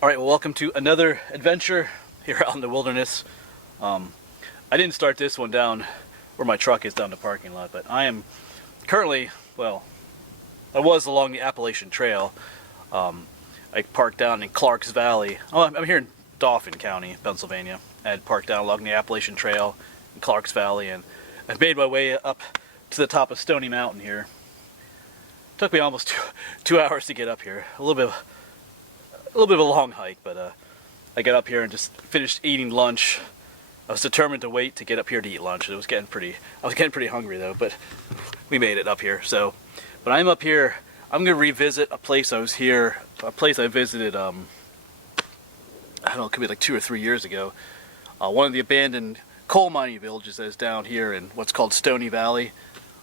Alright, well, welcome to another adventure here out in the wilderness. I didn't start this one down where my truck is down the parking lot, but I am currently, well, I was along the Appalachian Trail. I parked down in Clarks Valley. Oh, I'm here in Dauphin County, Pennsylvania. I had parked down along the Appalachian Trail in Clarks Valley, and I've made my way up to the top of Stony Mountain here. It took me almost two hours to get up here. A little bit of a long hike, but I got up here and just finished eating lunch. I was determined to wait to get up here to eat lunch. I was getting pretty hungry though, but we made it up here. So, but I'm up here. I'm gonna revisit a place I visited. I don't know, it could be like 2 or 3 years ago. One of the abandoned coal mining villages that is down here in what's called Stony Valley.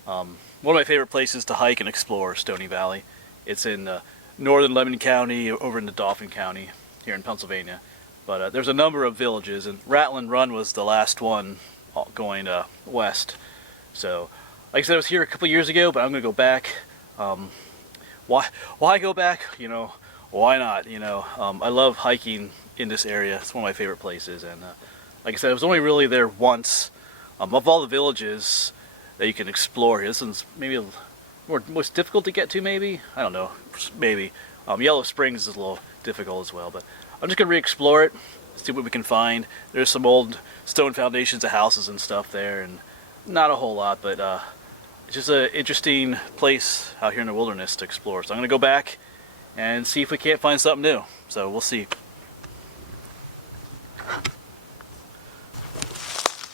One of my favorite places to hike and explore, Stony Valley. It's in northern Lebanon County, over into Dauphin County, here in Pennsylvania. But there's a number of villages, and Rattling Run was the last one going west. So, like I said, I was here a couple years ago, but I'm going to go back. Why go back? You know, why not? You know, I love hiking in this area. It's one of my favorite places, and like I said, I was only really there once. Of all the villages that you can explore here, this one's maybe most difficult to get to, maybe? I don't know, maybe. Yellow Springs is a little difficult as well, but I'm just going to re-explore it, see what we can find. There's some old stone foundations of houses and stuff there, and not a whole lot, but it's just an interesting place out here in the wilderness to explore. So I'm going to go back and see if we can't find something new. So we'll see.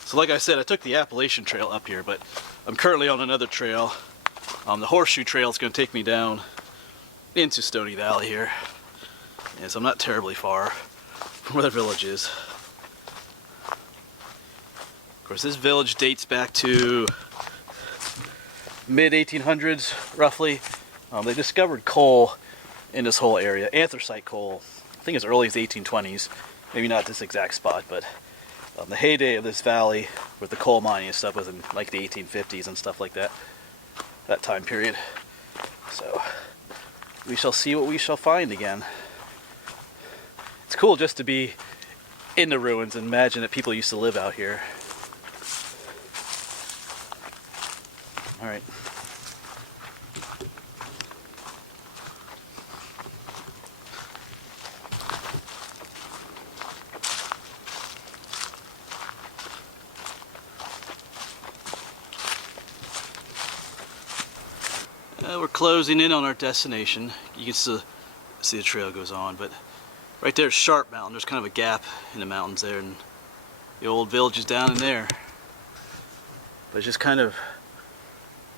So like I said, I took the Appalachian Trail up here, but I'm currently on another trail. The Horseshoe Trail is going to take me down into Stony Valley here. And so I'm not terribly far from where the village is. Of course, this village dates back to mid-1800s, roughly. They discovered coal in this whole area, anthracite coal. I think as early as the 1820s. Maybe not this exact spot, but the heyday of this valley with the coal mining and stuff was in like the 1850s and stuff like that. That time period. So we shall see what we shall find again. It's cool just to be in the ruins and imagine that people used to live out here. Alright. We're closing in on our destination. You can still see the trail goes on, but right there is Sharp Mountain. There's kind of a gap in the mountains there, and the old village is down in there. But it's just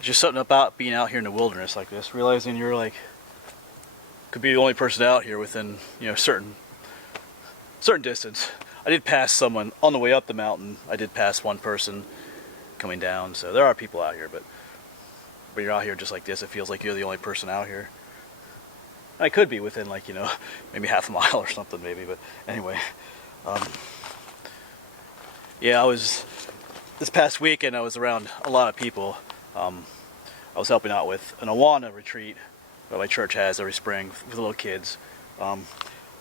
just something about being out here in the wilderness like this, realizing you're like, could be the only person out here within, you know, certain distance. I did pass someone on the way up the mountain. I did pass one person coming down, so there are people out here, but you're out here just like this, it feels like you're the only person out here. I could be within, like, you know, maybe half a mile or something, maybe, but anyway. Yeah, this past weekend I was around a lot of people. I was helping out with an Awana retreat that my church has every spring for the little kids.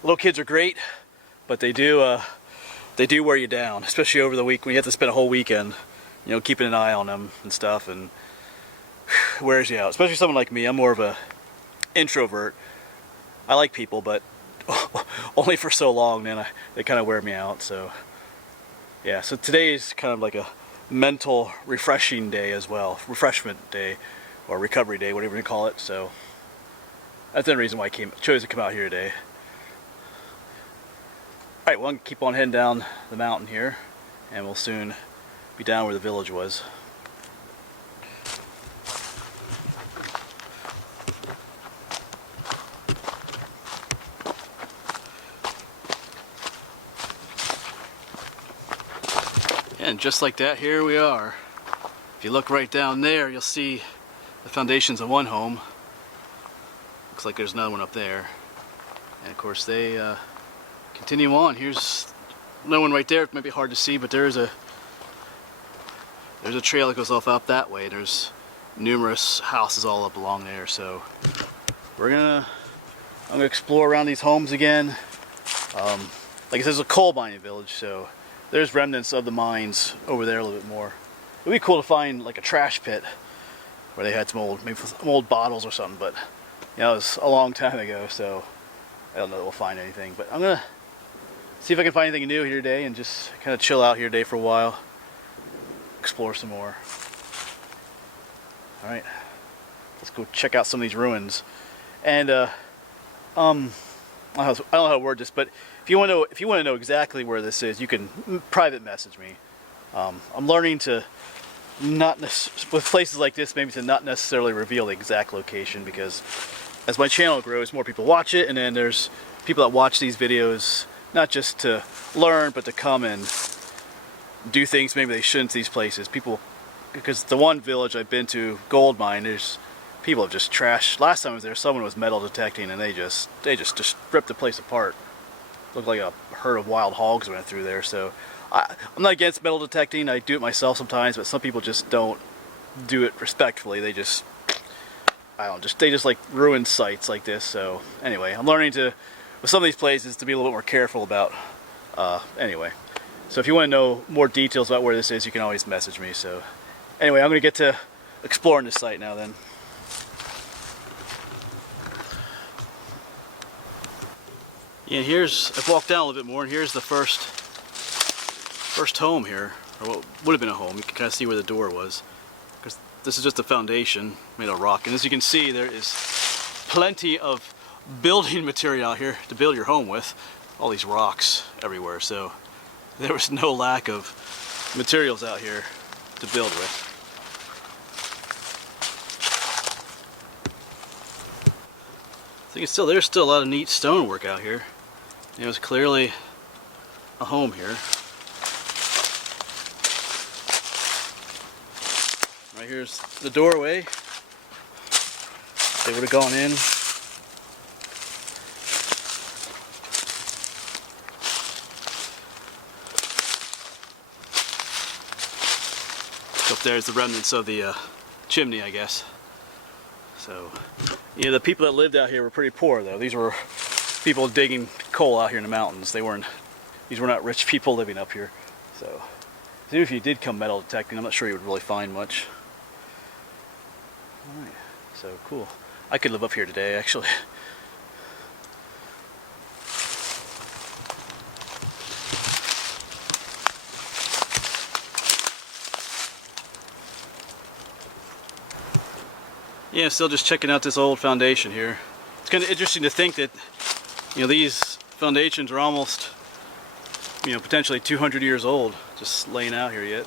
Little kids are great, but they do wear you down, especially over the week when you have to spend a whole weekend, you know, keeping an eye on them and stuff, and wears you out. Especially someone like me. I'm more of a introvert. I like people, but only for so long, then they kind of wear me out. So yeah, so today is kind of like a mental refreshing day as well, refreshment day or recovery day, whatever you call it. So that's the reason why I chose to come out here today. Alright, well, I'm gonna keep on heading down the mountain here, and we'll soon be down where the village was. And just like that, here we are. If you look right down there, you'll see the foundations of one home. Looks like there's another one up there. And of course they continue on. Here's another one right there. It might be hard to see, but there's a trail that goes off out that way. There's numerous houses all up along there. So I'm gonna explore around these homes again, Like I said, it's a coal mining village, so there's remnants of the mines over there a little bit more. It would be cool to find like a trash pit where they had some old, maybe some old bottles or something, but you know, it was a long time ago, so I don't know that we'll find anything. But I'm gonna see if I can find anything new here today and just kind of chill out here today for a while, explore some more. All right, let's go check out some of these ruins. And I don't know how to word this, but if you want to know exactly where this is, you can private message me. I'm learning to with places like this, maybe to not necessarily reveal the exact location, because as my channel grows, more people watch it, and then there's people that watch these videos not just to learn, but to come and do things maybe they shouldn't to these places. People, because the one village I've been to, gold mine, there's people have just trashed. Last time I was there, someone was metal detecting, and they just ripped the place apart. Looked like a herd of wild hogs went through there. So I'm not against metal detecting. I do it myself sometimes, but some people just don't do it respectfully. They just, I don't know, they just like ruin sites like this. So anyway, I'm learning to, with some of these places, to be a little bit more careful about. Anyway, so if you want to know more details about where this is, you can always message me. So anyway, I'm going to get to exploring this site now then. Yeah, I've walked down a little bit more, and here's the first home here, or what would have been a home. You can kind of see where the door was, because this is just a foundation made of rock. And as you can see, there is plenty of building material out here to build your home with. All these rocks everywhere, so there was no lack of materials out here to build with. So you can there's still a lot of neat stonework out here. It was clearly a home here. Right here's the doorway. They would have gone in. Up there's the remnants of the chimney, I guess. So, yeah, the people that lived out here were pretty poor, though. These were people digging coal out here in the mountains. These were not rich people living up here. So, even if you did come metal detecting, I'm not sure you would really find much. Alright, so cool. I could live up here today, actually. Yeah, still just checking out this old foundation here. It's kind of interesting to think that, you know, these foundations are almost, you know, potentially 200 years old, just laying out here yet.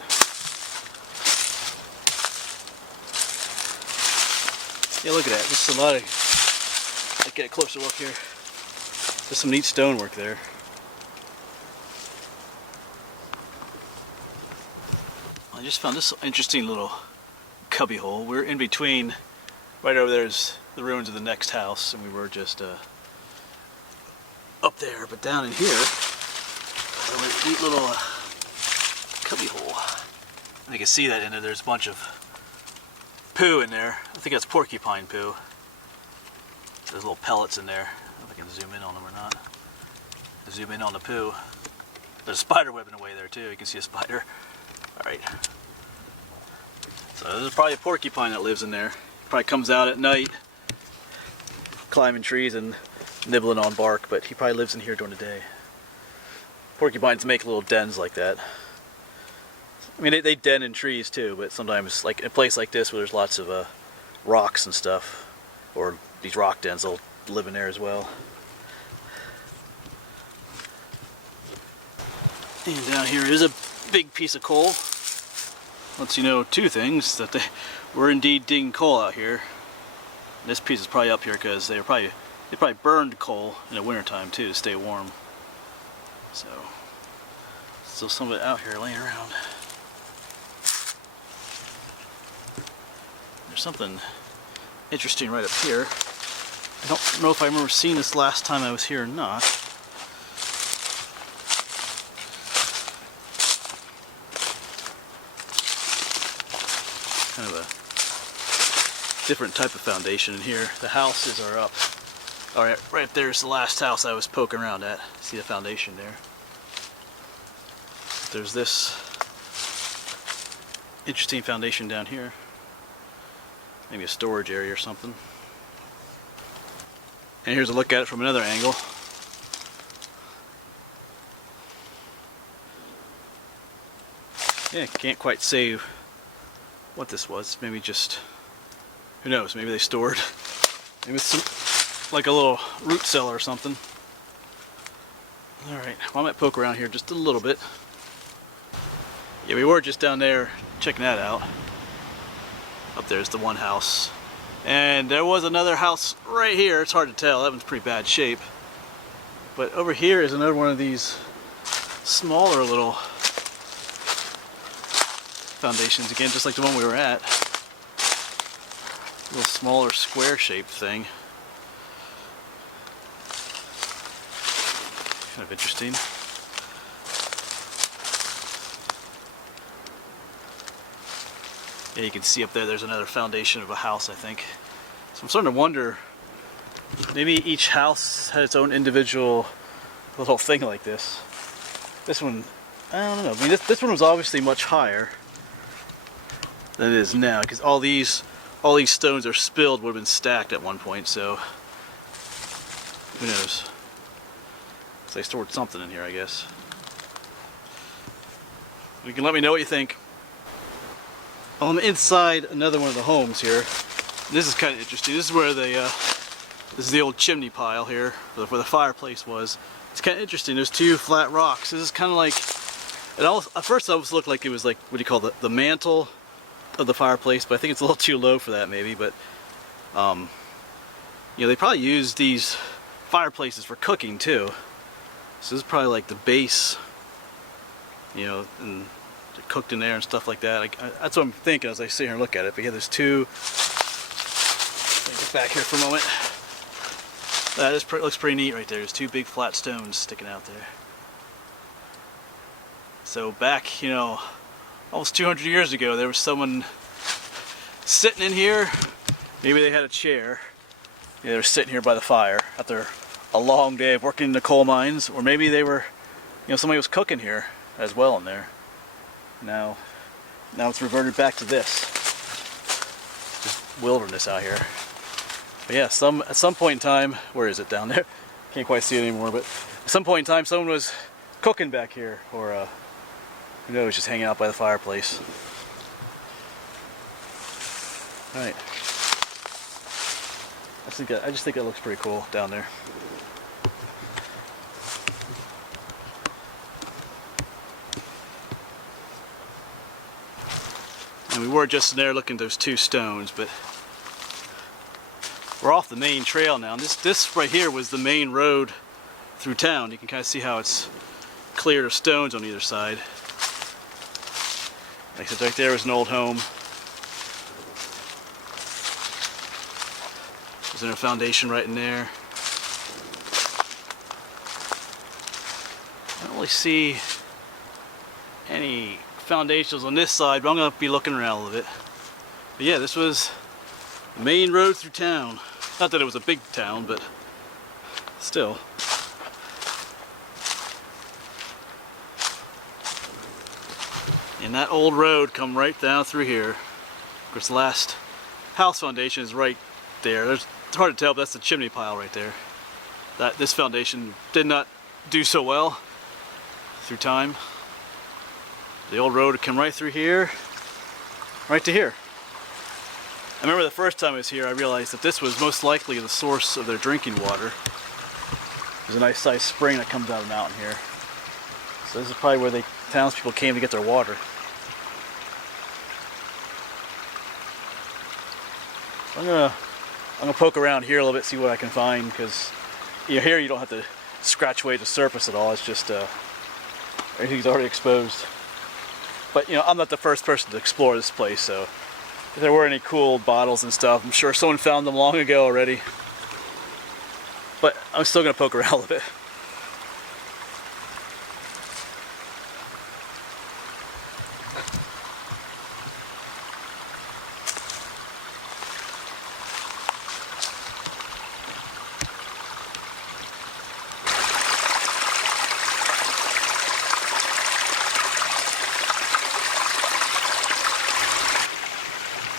Yeah, look at that. Just a lot of, let's get a closer look here. Just some neat stonework there. I just found this interesting little cubby hole. We're in between. Right over there is the ruins of the next house, and we were just up there. But down in here, there's a neat little cubby hole. And you can see that in there. There's a bunch of poo in there. I think that's porcupine poo. There's little pellets in there. I don't know if I can zoom in on them or not. Zoom in on the poo. There's a spider webbing away there too. You can see a spider. All right. So there's probably a porcupine that lives in there. Probably comes out at night, climbing trees and nibbling on bark, but he probably lives in here during the day. Porcupines make little dens like that. I mean, they den in trees too, but sometimes, like in a place like this where there's lots of rocks and stuff, or these rock dens, they'll live in there as well. And down here is a big piece of coal. Lets you know two things, that they were indeed digging coal out here. And this piece is probably up here because they probably burned coal in the wintertime too to stay warm. So still some of it out here laying around. There's something interesting right up here. I don't know if I remember seeing this last time I was here or not. Kind of a different type of foundation in here. The houses are up Alright, right there's the last house I was poking around at. See the foundation there? There's this interesting foundation down here. Maybe a storage area or something. And here's a look at it from another angle. Yeah, can't quite say what this was. Maybe just, who knows, maybe they stored, maybe it's some, like a little root cellar or something. Alright, well, I might poke around here just a little bit. Yeah, we were just down there checking that out. Up there's the one house. And there was another house right here. It's hard to tell, that one's pretty bad shape. But over here is another one of these smaller little foundations, again, just like the one we were at. A little smaller square shaped thing. Kind of interesting. Yeah, you can see up there's another foundation of a house, I think. So I'm starting to wonder, maybe each house had its own individual little thing like this. This one, I don't know. I mean, this one was obviously much higher than it is now, because all these stones are spilled, would have been stacked at one point, so who knows. So they stored something in here, I guess. You can let me know what you think. On the inside, another one of the homes here. This is kind of interesting. This is where this is the old chimney pile here, where the fireplace was. It's kind of interesting. There's two flat rocks. This is kind of like, at first it almost looked like it was like, what do you call the mantle of the fireplace, but I think it's a little too low for that maybe. But you know, they probably use these fireplaces for cooking too. So this is probably like the base, you know, and cooked in there and stuff like that. That's what I'm thinking as I sit here and look at it. But yeah, there's two. Let me get back here for a moment. That looks pretty neat right there. There's two big flat stones sticking out there. So back, you know, almost 200 years ago, there was someone sitting in here. Maybe they had a chair. Maybe they were sitting here by the fire after a long day of working in the coal mines, or maybe they were, you know, somebody was cooking here as well in there. Now it's reverted back to this. Just wilderness out here. But yeah, at some point in time, where is it down there? Can't quite see it anymore, but at some point in time someone was cooking back here, or who knows, just hanging out by the fireplace. Alright. I just think it looks pretty cool down there. And we were just in there looking at those two stones, but we're off the main trail now. And this right here was the main road through town. You can kind of see how it's cleared of stones on either side. Like I said, right there was an old home. There's a foundation right in there. I don't really see any foundations on this side, but I'm going to be looking around a little bit. But yeah, this was the main road through town. Not that it was a big town, but still. And that old road come right down through here. Of course, the last house foundation is right there. It's hard to tell, but that's the chimney pile right there. This foundation did not do so well through time. The old road would come right through here, right to here. I remember the first time I was here, I realized that this was most likely the source of their drinking water. There's a nice sized spring that comes out of the mountain here. So this is probably where the townspeople came to get their water. I'm gonna poke around here a little bit, see what I can find, because you know, here you don't have to scratch away the surface at all. It's just everything's already exposed. But you know, I'm not the first person to explore this place, so if there were any cool bottles and stuff, I'm sure someone found them long ago already. But I'm still gonna poke around a little bit.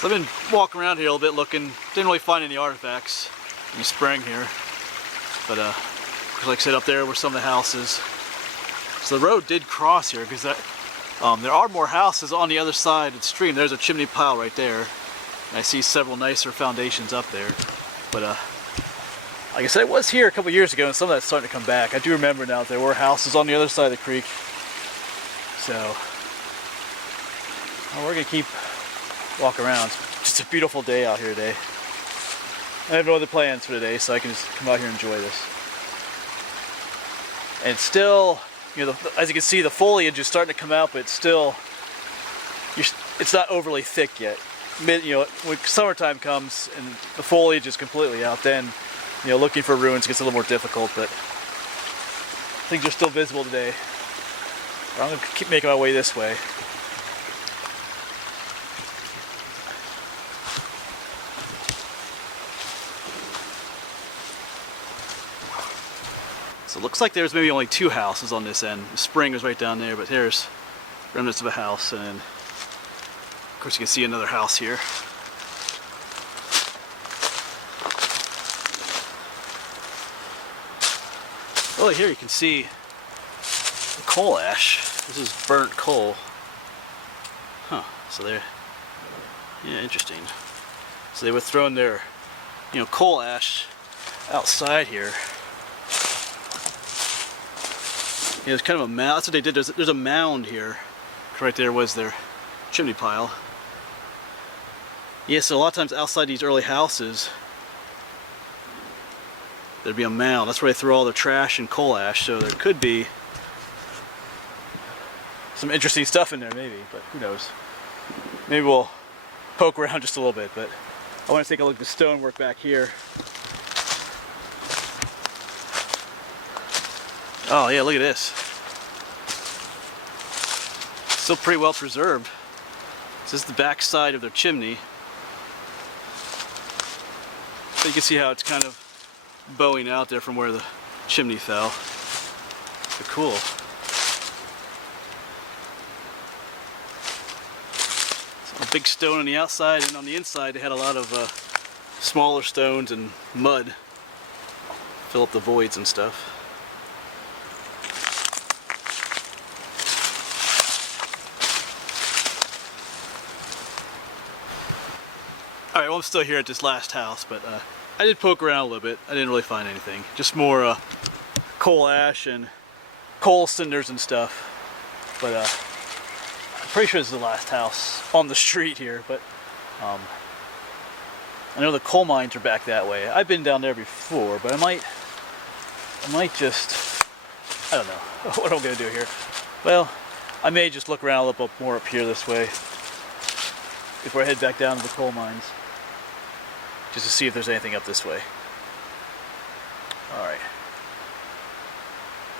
So I've been walking around here a little bit looking, didn't really find any artifacts in the spring here. But like I said, up there were some of the houses. So the road did cross here because there are more houses on the other side of the stream. There's a chimney pile right there. And I see several nicer foundations up there. But like I said, it was here a couple years ago and some of that's starting to come back. I do remember now that there were houses on the other side of the creek. So we're going to keep walking around. It's just a beautiful day out here today. I have no other plans for today, so I can just come out here and enjoy this. And it's still, you know, as you can see, the foliage is starting to come out, but it's still, it's not overly thick yet. You know, when summertime comes and the foliage is completely out, then, you know, looking for ruins gets a little more difficult, but things are still visible today. I'm going to keep making my way this way. So it looks like there's maybe only 2 houses on this end. The spring is right down there, but here's remnants of a house, and then, of course, you can see another house here. Oh, here you can see the coal ash. This is burnt coal. Huh, so they're, yeah, interesting. So they were throwing their, you know, coal ash outside here. Yeah, there's kind of a mound. That's what they did. There's a mound here. Right there was their chimney pile. Yeah, so a lot of times outside these early houses, there'd be a mound. That's where they throw all their trash and coal ash. So there could be some interesting stuff in there, maybe, but who knows? Maybe we'll poke around just a little bit. But I want to take a look at the stonework back here. Oh yeah, look at this. Still pretty well preserved. This is the back side of their chimney. So you can see how it's kind of bowing out there from where the chimney fell. So cool. So a big stone on the outside, and on the inside they had a lot of smaller stones and mud. Fill up the voids and stuff. Alright, well, I'm still here at this last house, but I did poke around a little bit. I didn't really find anything. Just more coal ash and coal cinders and stuff. But I'm pretty sure this is the last house on the street here, but I know the coal mines are back that way. I've been down there before, but I might just, I don't know what I'm going to do here. Well, I may just look around a little bit more up here this way before I head back down to the coal mines, just to see if there's anything up this way. Alright.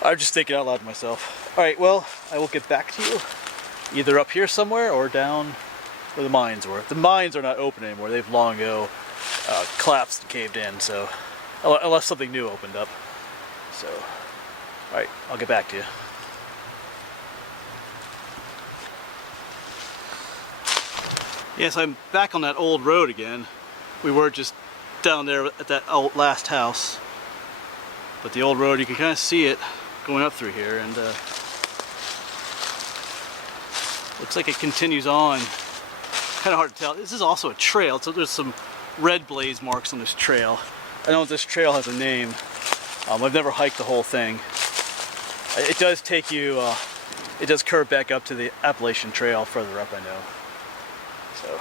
I'm just thinking out loud to myself. Alright, well, I will get back to you either up here somewhere or down where the mines were. The mines are not open anymore. They've long ago collapsed and caved in, so unless something new opened up. So, alright, I'll get back to you. Yes, I'm back on that old road again. We were just down there at that old last house. But the old road, you can kind of see it going up through here, and looks like it continues on. Kind of hard to tell. This is also a trail, so there's some red blaze marks on this trail. I know this trail has a name. I've never hiked the whole thing. It does take you, it does curve back up to the Appalachian Trail further up, I know. So,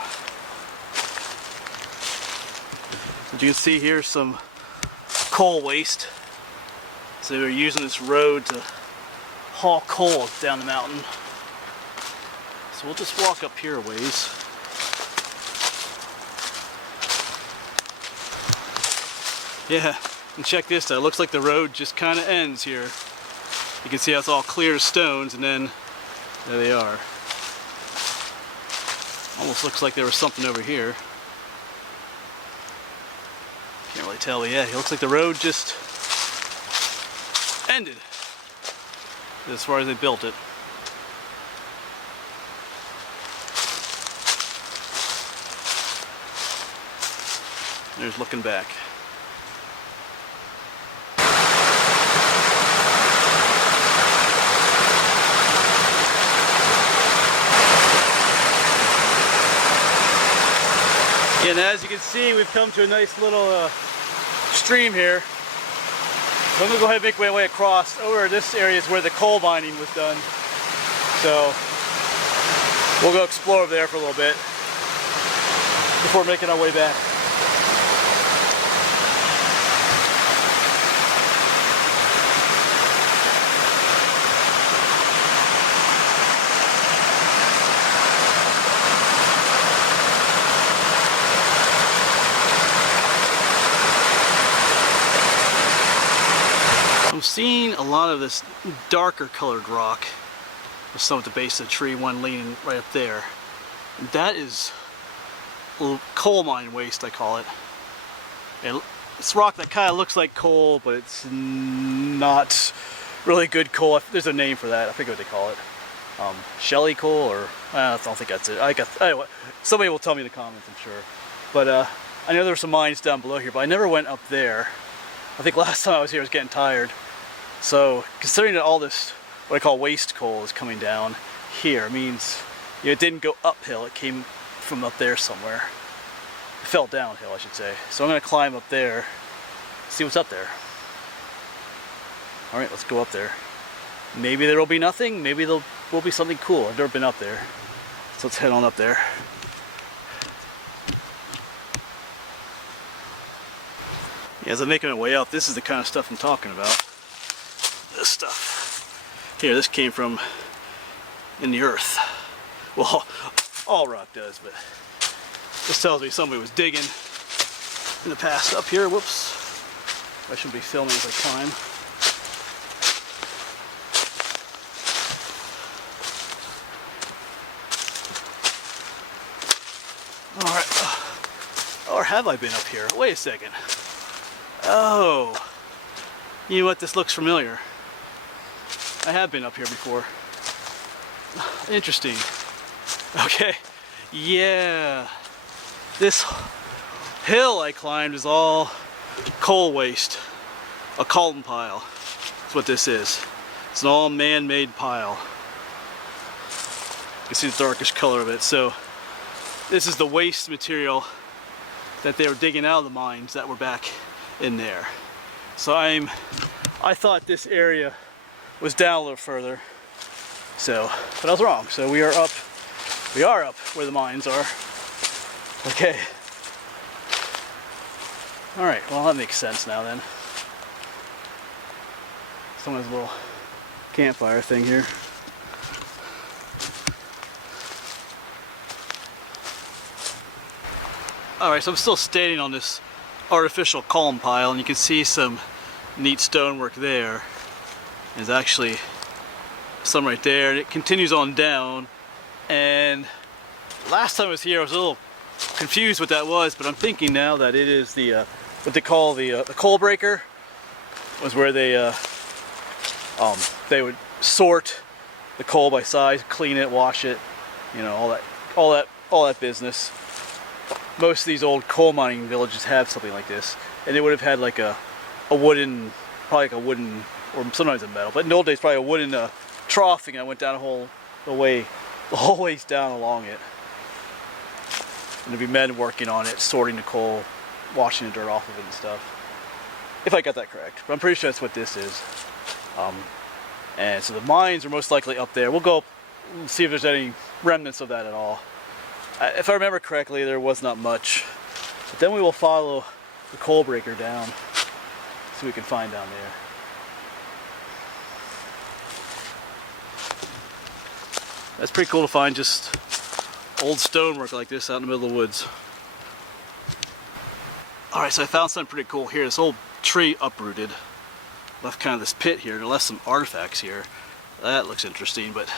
as you can see here, some coal waste. So they're using this road to haul coal down the mountain. So we'll just walk up here a ways. Yeah, and check this out. It looks like the road just kind of ends here. You can see how it's all clear stones, and then there they are. Almost looks like there was something over here. Can't really tell, but yeah, it looks like the road just ended as far as they built it. There's looking back. And as you can see, we've come to a nice little stream here. So I'm going to go ahead and make my way across. Over this area is where the coal mining was done. So we'll go explore over there for a little bit before making our way back. I'm seeing a lot of this darker colored rock with some at the base of the tree, one leaning right up there. That is coal mine waste, I call it. It's rock that kind of looks like coal, but it's not really good coal. There's a name for that. I forget what they call it. Shelly coal, or I don't think that's it. Anyway, somebody will tell me in the comments, I'm sure. But I know there's some mines down below here, but I never went up there. I think last time I was here I was getting tired. So considering that all this, what I call waste coal, is coming down here, means it didn't go uphill, it came from up there somewhere. It fell downhill, I should say. So I'm going to climb up there, see what's up there. Alright, let's go up there. Maybe there will be nothing, maybe there will be something cool. I've never been up there. So let's head on up there. Yeah, as I'm making my way up, this is the kind of stuff I'm talking about. This stuff. Here, this came from in the earth. Well, all rock does, but this tells me somebody was digging in the past up here. Whoops. I shouldn't be filming as I climb. Alright. Or have I been up here? Wait a second. Oh. You know what? This looks familiar. I have been up here before. Interesting. Okay. Yeah. This hill I climbed is all coal waste. A column pile. That's what this is. It's an all man-made pile. You can see the darkish color of it. So this is the waste material that they were digging out of the mines that were back in there. So I thought this area was down a little further. So, but I was wrong. So we are up where the mines are. Okay. Alright, well that makes sense now then. Someone's little campfire thing here. Alright, so I'm still standing on this artificial column pile, and you can see some neat stonework there. There's actually some right there, and it continues on down. And last time I was here I was a little confused what that was, but I'm thinking now that it is the what they call the coal breaker. Was where they would sort the coal by size, clean it, wash it, you know, all that business. Most of these old coal mining villages have something like this, and they would have had like a wooden, probably like a wooden, or sometimes a metal, but in the old days probably a wooden trough thing that went down the whole ways down along it. And there'd be men working on it, sorting the coal, washing the dirt off of it and stuff. If I got that correct, but I'm pretty sure that's what this is. And so the mines are most likely up there. We'll go see if there's any remnants of that at all. If I remember correctly, there was not much. But then we will follow the coal breaker down, see what we can find down there. That's pretty cool to find just old stonework like this out in the middle of the woods. Alright, so I found something pretty cool here. This old tree uprooted. Left kind of this pit here. There left some artifacts here. That looks interesting, but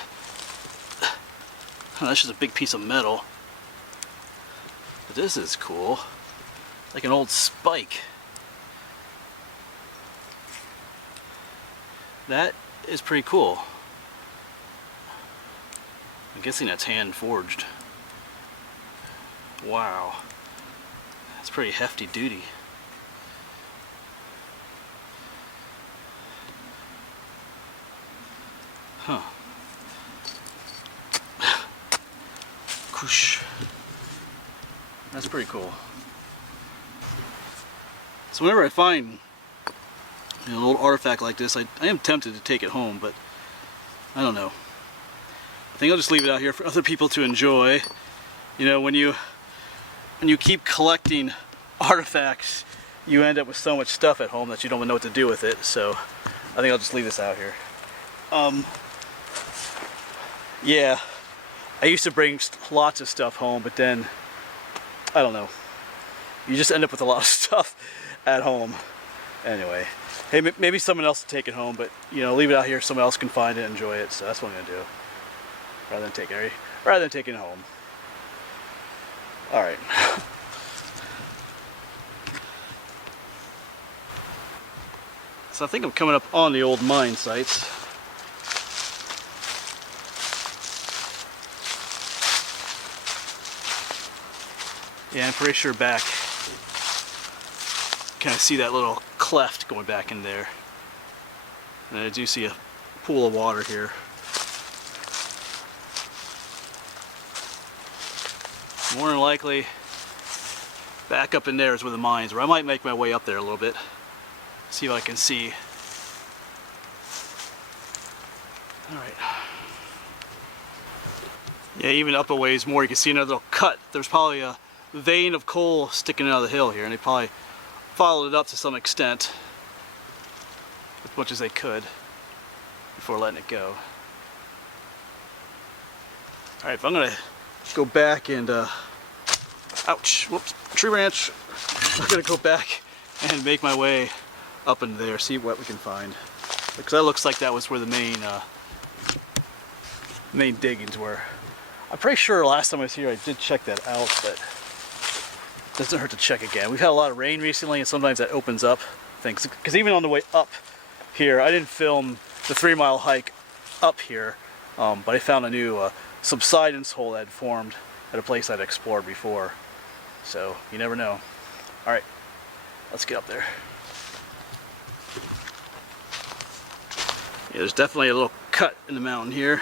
that's just a big piece of metal. But this is cool. Like an old spike. That is pretty cool. I'm guessing that's hand forged. Wow. That's pretty hefty duty. Huh. Whoosh. That's pretty cool. So whenever I find a little artifact like this, I am tempted to take it home, but I don't know. I think I'll just leave it out here for other people to enjoy. You know, when you keep collecting artifacts, you end up with so much stuff at home that you don't even know what to do with it. So I think I'll just leave this out here. Yeah, I used to bring lots of stuff home, but then, I don't know. You just end up with a lot of stuff at home. Anyway, hey, maybe someone else will take it home, but you know, leave it out here, someone else can find it and enjoy it. So that's what I'm gonna do, rather than taking it home. All right. So I think I'm coming up on the old mine sites. Yeah, I'm pretty sure back, kind of see that little cleft going back in there. And I do see a pool of water here. More than likely, back up in there is where the mines were. I might make my way up there a little bit, see if I can see. All right. Yeah, even up a ways more, you can see another little cut. There's probably a vein of coal sticking out of the hill here, and they probably followed it up to some extent, as much as they could, before letting it go. All right, if I'm gonna go back and, ouch, whoops, tree branch. I'm gonna go back and make my way up into there, see what we can find. Because that looks like that was where the main diggings were. I'm pretty sure last time I was here I did check that out, but it doesn't hurt to check again. We've had a lot of rain recently, and sometimes that opens up things. Because even on the way up here, I didn't film the 3-mile hike up here, but I found a new subsidence hole that had formed at a place I'd explored before. So you never know. All right, let's get up there. Yeah, there's definitely a little cut in the mountain here,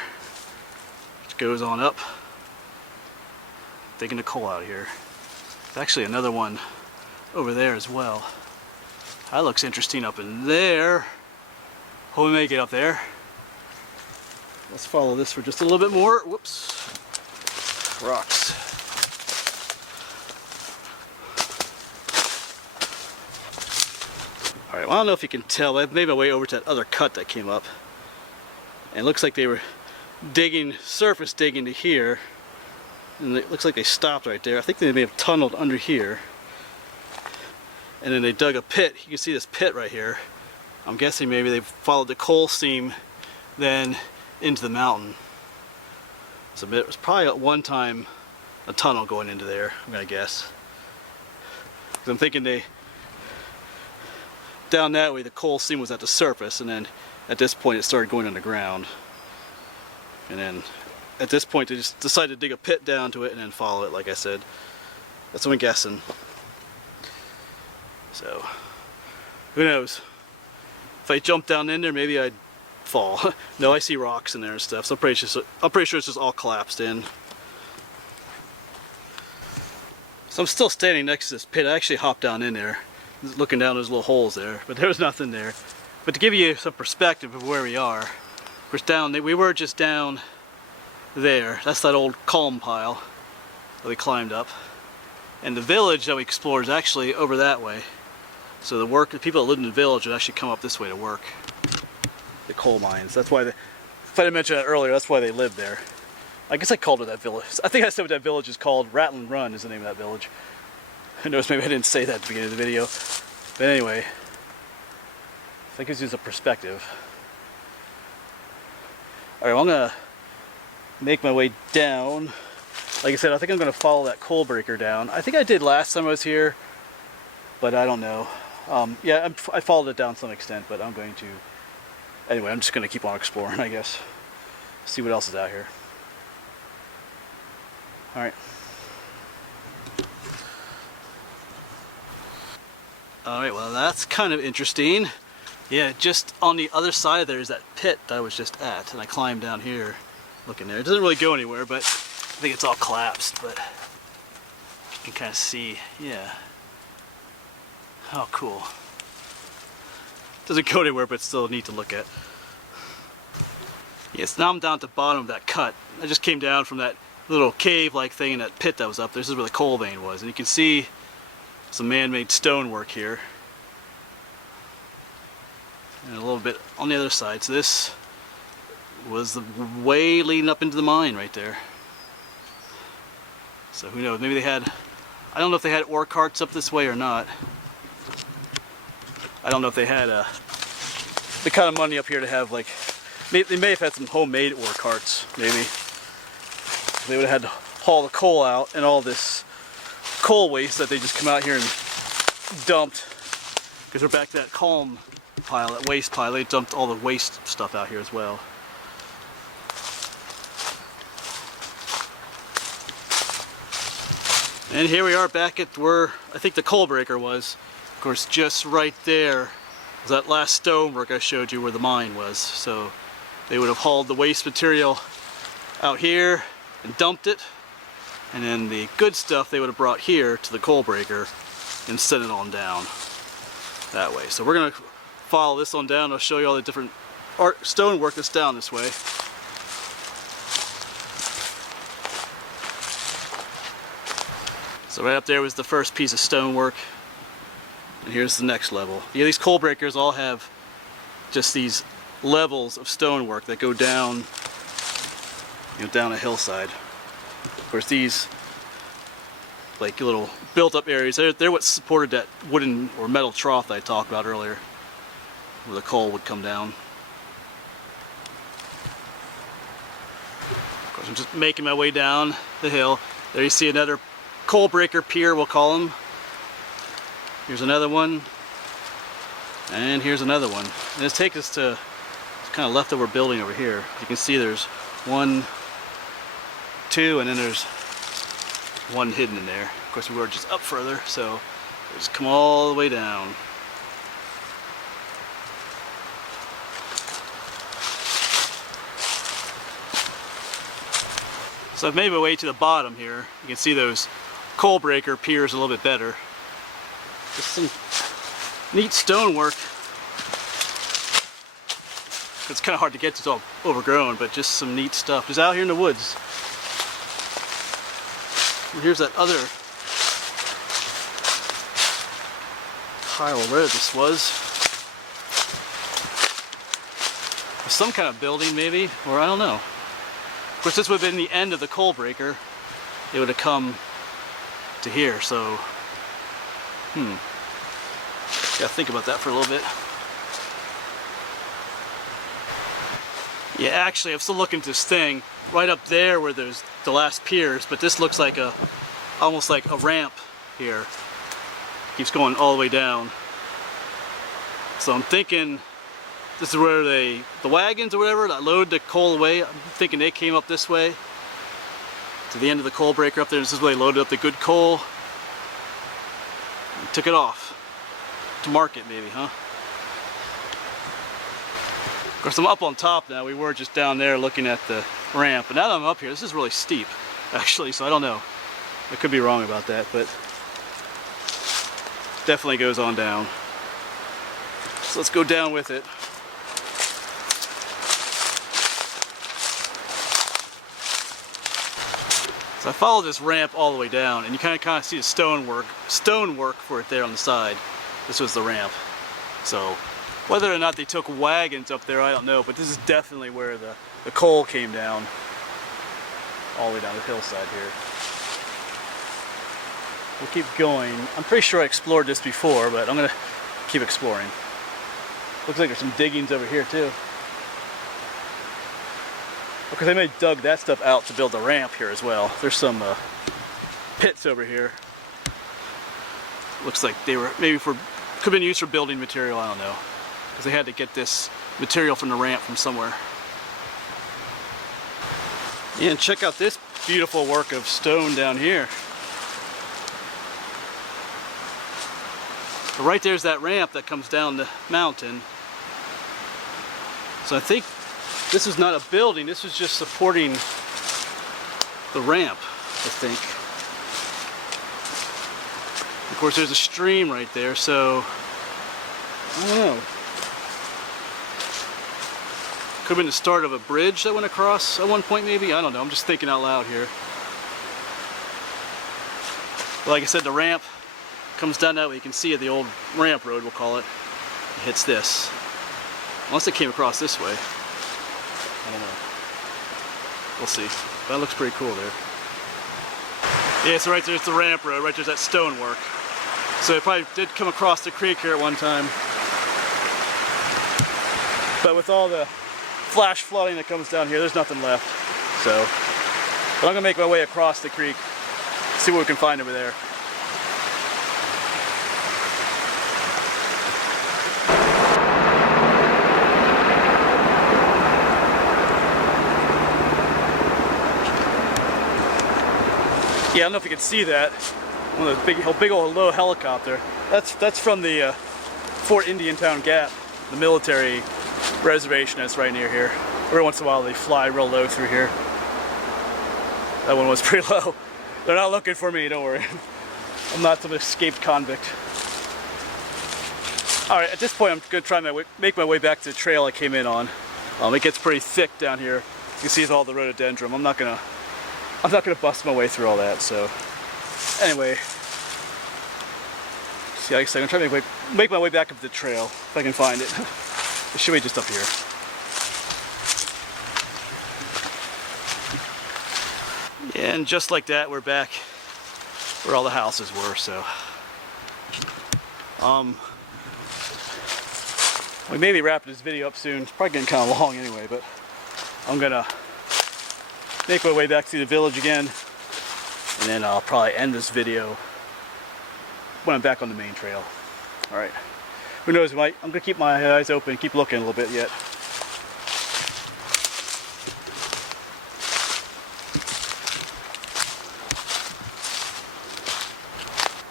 which goes on up. Digging the coal out here. There's actually another one over there as well. That looks interesting up in there. Hope we make it up there. Let's follow this for just a little bit more. Whoops. Rocks. Alright, well, I don't know if you can tell, but I've made my way over to that other cut that came up. And it looks like they were digging, surface digging to here. And it looks like they stopped right there. I think they may have tunneled under here. And then they dug a pit. You can see this pit right here. I'm guessing maybe they followed the coal seam then into the mountain. So it was probably at one time a tunnel going into there, I'm gonna guess. Because I'm thinking they, down that way the coal seam was at the surface, and then at this point it started going underground. And then at this point they just decided to dig a pit down to it and then follow it, like I said. That's what I'm guessing. So, who knows? If I jump down in there, maybe I'd fall. No, I see rocks in there and stuff, so I'm pretty sure it's just all collapsed in. So I'm still standing next to this pit. I actually hopped down in there, looking down those little holes there, but there was nothing there. But to give you some perspective of where we are, we were just down there. That's that old column pile that we climbed up. And the village that we explored is actually over that way. So the people that live in the village would actually come up this way to work. The coal mines. That's why if I didn't mention that earlier, that's why they lived there. I guess I called it that village. I think I said what that village is called. Rattlin' Run is the name of that village. I noticed maybe I didn't say that at the beginning of the video. But anyway, I think it's just a perspective. Alright, well, I'm gonna make my way down. Like I said, I think I'm gonna follow that coal breaker down. I think I did last time I was here, but I don't know. Yeah, I followed it down to some extent, but I'm going to... Anyway, I'm just going to keep on exploring, I guess. See what else is out here. Alright. Alright, well that's kind of interesting. Yeah, just on the other side there is that pit that I was just at, and I climbed down here looking there. It doesn't really go anywhere, but I think it's all collapsed, but you can kind of see, yeah. How cool. Doesn't go anywhere, but it's still neat to look at. Yes, now I'm down at the bottom of that cut. I just came down from that little cave-like thing in that pit that was up there. This is where the coal vein was, and you can see some man-made stonework here. And a little bit on the other side. So this was the way leading up into the mine right there. So who knows, maybe they had, I don't know if they had ore carts up this way or not. I don't know if they had the kind of money up here to have, like, they may have had some homemade ore carts, maybe. They would have had to haul the coal out and all this coal waste that they just come out here and dumped. Because we're back to that column pile, that waste pile. They dumped all the waste stuff out here as well. And here we are back at where I think the coal breaker was. Of course, just right there was that last stonework I showed you where the mine was. So they would have hauled the waste material out here and dumped it, and then the good stuff they would have brought here to the coal breaker and sent it on down that way. So we're going to follow this on down. I'll show you all the different stonework that's down this way. So right up there was the first piece of stonework, and here's the next level. Yeah, these coal breakers all have just these levels of stonework that go down, down a hillside. Of course, these like little built-up areas, they're what supported that wooden or metal trough that I talked about earlier, where the coal would come down. Of course, I'm just making my way down the hill. There you see another coal breaker pier, we'll call them. Here's another one, and here's another one. And this takes us to this kind of leftover building over here. You can see there's 1, 2, and then there's one hidden in there. Of course, we were just up further, so we just come all the way down. So I've made my way to the bottom here. You can see those coal breaker piers a little bit better. Just some neat stonework. It's kind of hard to get to, it's all overgrown, but just some neat stuff. Just out here in the woods. And here's that other pile where this was. Some kind of building maybe, or I don't know. Of course, this would have been the end of the coal breaker. It would have come to here, so gotta think about that for a little bit. Yeah, actually, I'm still looking at this thing right up there where there's the last piers, but this looks like almost like a ramp here. Keeps going all the way down. So I'm thinking this is where the wagons or whatever that load the coal away, I'm thinking they came up this way to the end of the coal breaker up there. This is where they loaded up the good coal and took it off to market maybe, huh? Of course, I'm up on top now. We were just down there looking at the ramp, but now that I'm up here, this is really steep actually, so I don't know. I could be wrong about that, but definitely goes on down. So let's go down with it. So I followed this ramp all the way down, and you kind of see the stonework for it there on the side. This was the ramp. So whether or not they took wagons up there, I don't know, but this is definitely where the coal came down, all the way down the hillside here. We'll keep going. I'm pretty sure I explored this before, but I'm gonna keep exploring. Looks like there's some diggings over here too. Because they may have dug that stuff out to build a ramp here as well. There's some pits over here. Looks like they were maybe could have been used for building material, I don't know. Because they had to get this material from the ramp from somewhere. Yeah, and check out this beautiful work of stone down here. But right there's that ramp that comes down the mountain. So I think this is not a building, this is just supporting the ramp, I think. Of course there's a stream right there, so I don't know. Could have been the start of a bridge that went across at one point maybe, I don't know, I'm just thinking out loud here. But like I said, the ramp comes down that way, you can see it, the old ramp road we'll call it. It hits this. Unless it came across this way. I don't know. We'll see. That looks pretty cool there. Yeah, so right there's the ramp road, right there's that stonework. So it probably did come across the creek here at one time. But with all the flash flooding that comes down here, there's nothing left. So, but I'm gonna make my way across the creek, see what we can find over there. Yeah, I don't know if you can see that. One of those big old low helicopter. That's from the Fort Indiantown Gap, the military reservation that's right near here. Every once in a while they fly real low through here. That one was pretty low. They're not looking for me, don't worry. I'm not some escaped convict. Alright, at this point I'm going to try to make my way back to the trail I came in on. It gets pretty thick down here. You can see all the rhododendron. I'm not gonna bust my way through all that, so anyway. See, like I said, I'm trying to make my way back up the trail if I can find it. It should be just up here. Yeah, and just like that, we're back where all the houses were, so. We may be wrapping this video up soon. It's probably getting kind of long anyway, but I'm gonna make my way back to the village again, and then I'll probably end this video when I'm back on the main trail. Alright. Who knows, I'm gonna keep my eyes open, keep looking a little bit yet.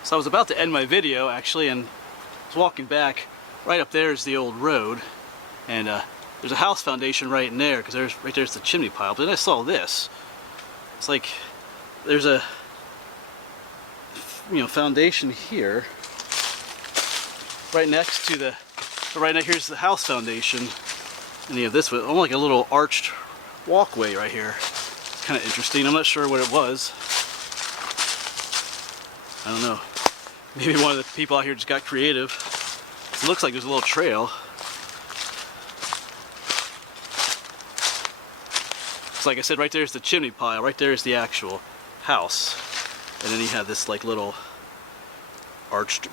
So I was about to end my video actually, and I was walking back. Right up there is the old road, and there's a house foundation right in there, because right there's the chimney pile. But then I saw this. It's like there's a foundation here, right next to here's the house foundation, and you have this with almost like a little arched walkway right here. Kind of interesting. I'm not sure what it was. I don't know. Maybe one of the people out here just got creative. It looks like there's a little trail. So like I said, right there's the chimney pile, right there is the actual house. And then you have this like little arched,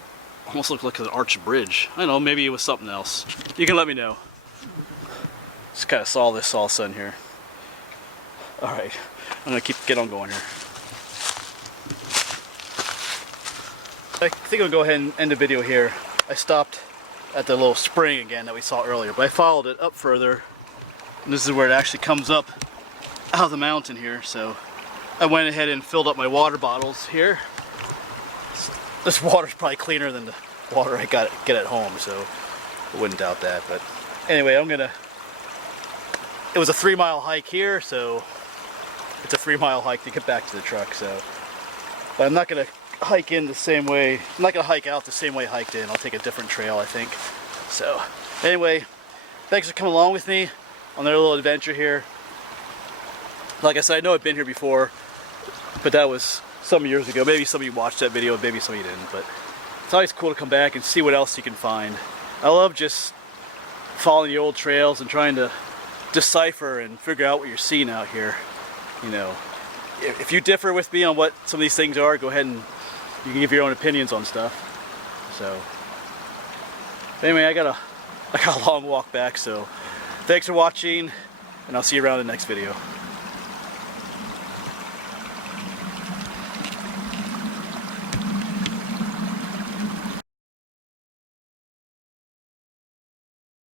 almost looked like an arched bridge. I don't know, maybe it was something else. You can let me know. Just kind of saw this all of a sudden here. Alright, I'm gonna get on going here. I think I'll go ahead and end the video here. I stopped at the little spring again that we saw earlier, but I followed it up further, and this is where it actually comes up out of the mountain here. So I went ahead and filled up my water bottles here. This water's probably cleaner than the water I get at home, so I wouldn't doubt that. But anyway, it was a 3-mile hike here, so it's a 3-mile hike to get back to the truck. So, but I'm not gonna hike in the same way. I'm not gonna hike out the same way I hiked in. I'll take a different trail, I think. So anyway, thanks for coming along with me on their little adventure here. Like I said, I know I've been here before, but that was some years ago. Maybe some of you watched that video, maybe some of you didn't, but it's always cool to come back and see what else you can find. I love just following the old trails and trying to decipher and figure out what you're seeing out here. You know, if you differ with me on what some of these things are, go ahead and you can give your own opinions on stuff. So anyway, I got a long walk back, so thanks for watching, and I'll see you around in the next video.